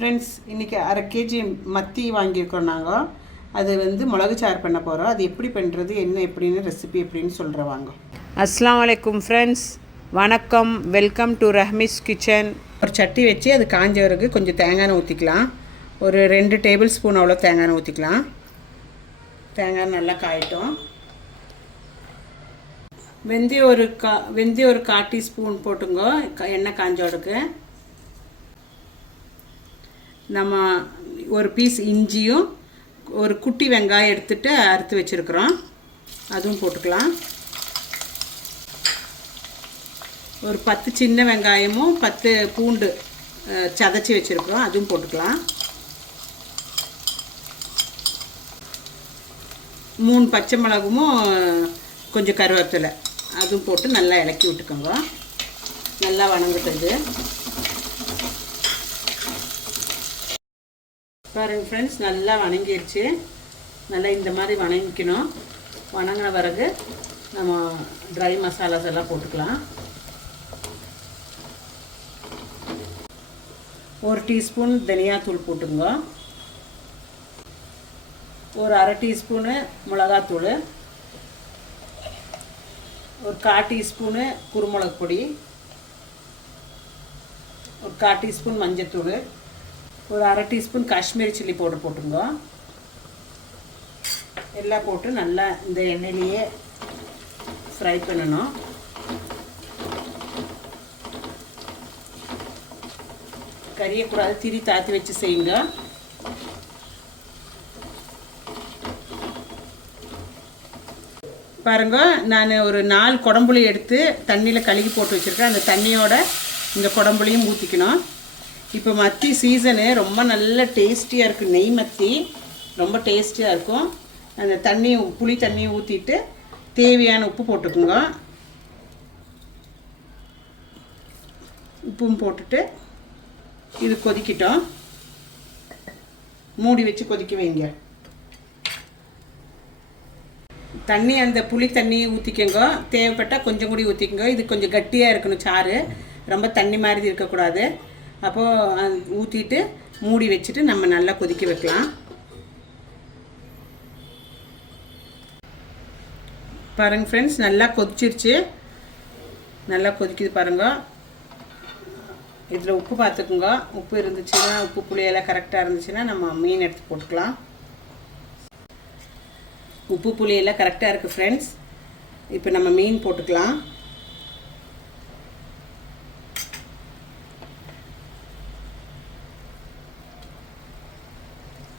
Friends, இன்றைக்கி 1/2 kg மத்தி வாங்கியிருக்கோம். நாங்கள் அது மிளகு சாறு பண்ண போகிறோம். அது எப்படி பண்ணுறது, என்ன எப்படின்னு ரெசிபி எப்படின்னு சொல்கிறேன் வாங்க. அஸ்ஸலாமு அலைக்கும் ஃப்ரெண்ட்ஸ், வணக்கம். Welcome to Rahmi's kitchen. ஒரு சட்டி வச்சு அது காஞ்ச பிறகு கொஞ்சம் தேங்காய் ஊற்றிக்கலாம். ஒரு 2 டேபிள் ஸ்பூன் அவ்வளோ தேங்காய் ஊற்றிக்கலாம். தேங்காய் நல்லா காயட்டும். வெந்தயம் ஒரு 1/4 டீஸ்பூன் போட்டுங்க. எண்ணெய் காஞ்சோடுக்கு நம்ம ஒரு பீஸ் இஞ்சியும் ஒரு குட்டி வெங்காயம் எடுத்துகிட்டு அறுத்து வச்சுருக்குறோம், அதுவும் போட்டுக்கலாம். ஒரு 10 சின்ன வெங்காயமும் 10 பூண்டு சதைச்சி வச்சுருக்குறோம், அதுவும் போட்டுக்கலாம். 3 பச்சை மிளகும் கொஞ்சம் கருவேப்பிலை அதுவும் போட்டு நல்லா இலக்கி விட்டுக்கோங்க. நல்லா வணங்கிட்டது பாருங்கள் ஃப்ரெண்ட்ஸ், நல்லா வணங்கிடுச்சு. நல்லா இந்த மாதிரி வணங்கிக்கணும். வணங்கின பிறகு நம்ம ட்ரை மசாலாஸ் எல்லாம் போட்டுக்கலாம். 1 டீஸ்பூன் தனியாத்தூள் போட்டுங்க. ஒரு 1/2 டீஸ்பூனு மிளகாத்தூள், ஒரு 1/4 டீஸ்பூனு குருமிளகு பொடி, ஒரு 1/4 டீஸ்பூன் மஞ்சத்தூள், ஒரு 1/2 டீஸ்பூன் காஷ்மீரி சில்லி பவுடர் போட்டுங்க. எல்லாம் போட்டு நல்லா இந்த எண்ணெயிலேயே ஃப்ரை பண்ணணும். கறியக்கூடாது, திரி தாத்தி வச்சு செய்யுங்க. பாருங்க, நான் ஒரு 4 குடம்புளி எடுத்து தண்ணியில் கழுகி போட்டு வச்சுருக்கேன். அந்த தண்ணியோட இந்த குடம்புளியும் ஊற்றிக்கணும். இப்போ மத்தி சீசனு, ரொம்ப நல்ல டேஸ்டியாக இருக்குது. நெய் மத்தி ரொம்ப டேஸ்டியாக இருக்கும். அந்த புளி தண்ணியை ஊற்றிட்டு தேவையான உப்பு போட்டுக்குங்க. உப்பும் போட்டுட்டு இது கொதிக்கிட்டோம். மூடி வச்சு கொதிக்க வைங்க. தண்ணி அந்த புளி தண்ணியை ஊற்றிக்கோங்க. தேவைப்பட்டால் கொஞ்சம் கூட ஊற்றிக்கோங்க. இது கொஞ்சம் கட்டியாக இருக்கணும் சாறு, ரொம்ப தண்ணி மாதிரி இருக்கக்கூடாது. அப்போது ஊற்றிட்டு மூடி வச்சுட்டு நம்ம நல்லா கொதிக்க வைக்கலாம். பாருங்கள் ஃப்ரெண்ட்ஸ், நல்லா கொதிச்சிருச்சு. நல்லா கொதிக்குது பாருங்கள். இதில் உப்பு பார்த்துக்குங்க. உப்பு இருந்துச்சுன்னா, உப்பு புளியெல்லாம் கரெக்டாக இருந்துச்சுன்னா நம்ம மீன் எடுத்து போட்டுக்கலாம். உப்பு புளியெல்லாம் கரெக்டாக இருக்குது ஃப்ரெண்ட்ஸ். இப்போ நம்ம மீன் போட்டுக்கலாம்.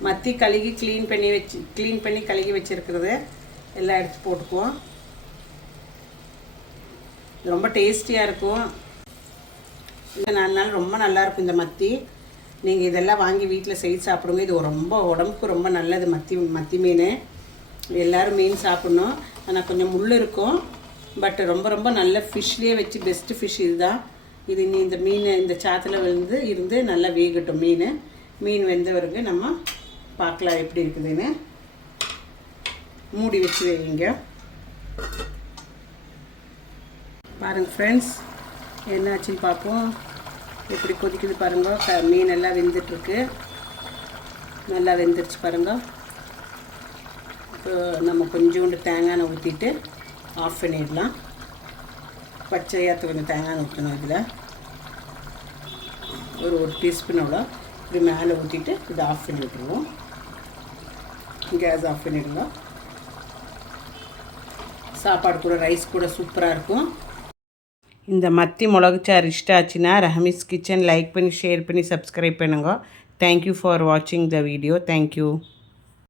மத்தி கழுகி க்ளீன் பண்ணி கழுகி வச்சுருக்கிறது எல்லாம் எடுத்து போட்டுக்குவோம். ரொம்ப டேஸ்டியாக இருக்கும். இல்லை, 4 நாள் ரொம்ப நல்லாயிருக்கும் இந்த மத்தி. நீங்கள் இதெல்லாம் வாங்கி வீட்டில் செய்து சாப்பிடுங்க. இது ரொம்ப உடம்புக்கு ரொம்ப நல்லது. மத்தி மீன் எல்லோரும் மீன் சாப்பிட்ணும். ஆனால் கொஞ்சம் முள் இருக்கும். பட் ரொம்ப ரொம்ப நல்ல ஃபிஷ்லேயே வச்சு பெஸ்ட்டு ஃபிஷ் இதுதான். இது இந்த மீன் இந்த சாத்தில் இருந்து நல்லா வேகட்டும். மீன் வெந்தவருக்கு நம்ம பார்க்கலாம் எப்படி இருக்குதுன்னு. மூடி வச்சு வைங்க. பாருங்கள் ஃப்ரெண்ட்ஸ், என்னாச்சுன்னு பார்ப்போம். எப்படி கொதிக்குது பாருங்கள். மீன் எல்லாம் வெந்துட்டுருக்கு. நல்லா வெந்துருச்சு பாருங்கள். இப்போ நம்ம கொஞ்சோண்டு தேங்காய் ஊற்றிட்டு ஆஃப் பண்ணிடலாம். பச்சையாக கொஞ்சம் தேங்காய் ஊற்றணும். இதில் ஒரு டீஸ்பூன் அவ்வளோ இப்படி மேலே ஊற்றிட்டு இதை ஆஃப் பண்ணி விட்டுருவோம். கேஸ் ஆஃப் பண்ணிடுங்க. சாப்பாடு கூட ரைஸ் கூட சூப்பராக இருக்கும். இந்த மத்தி மிளகுச்சாறு இஷ்டம் ஆச்சுன்னா ரஹ்மிஸ் கிச்சன் லைக் பண்ணி, ஷேர் பண்ணி, சப்ஸ்கிரைப் பண்ணுங்க. தேங்க்யூ ஃபார் வாட்சிங் த வீடியோ. தேங்க்யூ.